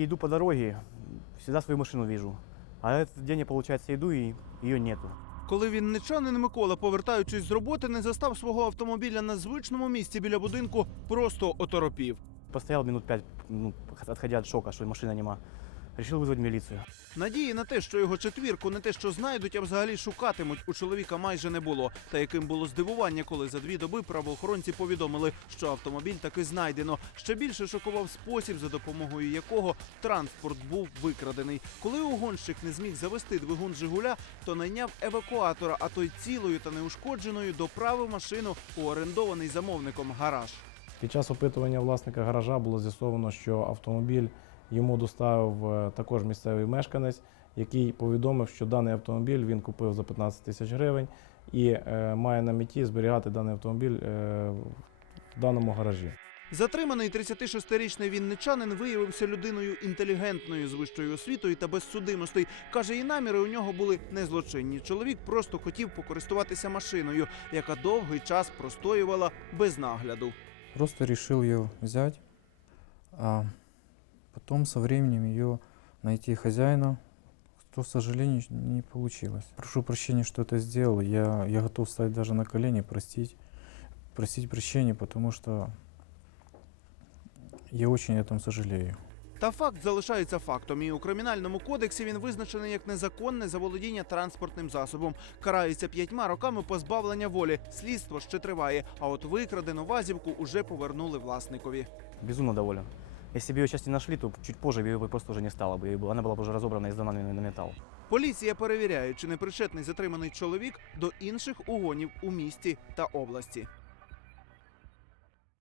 Иду по дороге, всегда свою машину вижу. А этот день я, получается, иду, и ее нету. Коли вінничанин Микола, повертаючись з роботи, не застав свого автомобіля на звичному місці біля будинку, просто оторопів. Постоял минут пять, ну, отходя от шока, что машина нема. Решил вызвать милицию. Надії на те, що його четвірку не те, що знайдуть, а взагалі шукатимуть, у чоловіка майже не було. Та яким було здивування, коли за дві доби правоохоронці повідомили, що автомобіль таки знайдено. Ще більше шокував спосіб, за допомогою якого транспорт був викрадений. Коли угонщик не зміг завести двигун Жигуля, то найняв евакуатора, а той цілою та неушкодженою доправив машину у орендований замовником гараж. Під час опитування власника гаража було з'ясовано, що автомобіль йому доставив е, також місцевий мешканець, який повідомив, що даний автомобіль він купив за 15 тисяч гривень і е, має на меті зберігати даний автомобіль е, в даному гаражі. Затриманий 36-річний вінничанин виявився людиною інтелігентною з вищою освітою та без судимостей. Каже, і наміри у нього були незлочинні. Чоловік просто хотів покористуватися машиною, яка довгий час простоювала без нагляду. Просто ее взять, а потом со временем ее найти хозяина, что, к сожалению, не получилось. Прошу прощения, что это сделал. Я, я готов стать даже на колени, простить, просить прощения, потому что я очень о этом сожалею. Та факт залишається фактом. І у кримінальному кодексі він визначений як незаконне заволодіння транспортним засобом. Карається п'ятьма роками позбавлення волі. Слідство ще триває. А от викрадену вазівку уже повернули власникові. Безумно доволен. Если бы ее сейчас не нашли, то чуть позже ее бы просто уже не стало бы. Ее бы- Она была бы уже разобрана и сдана на на металл. Поліція перевіряє, чи не причетний затриманий чоловік до інших угонів у місті та області.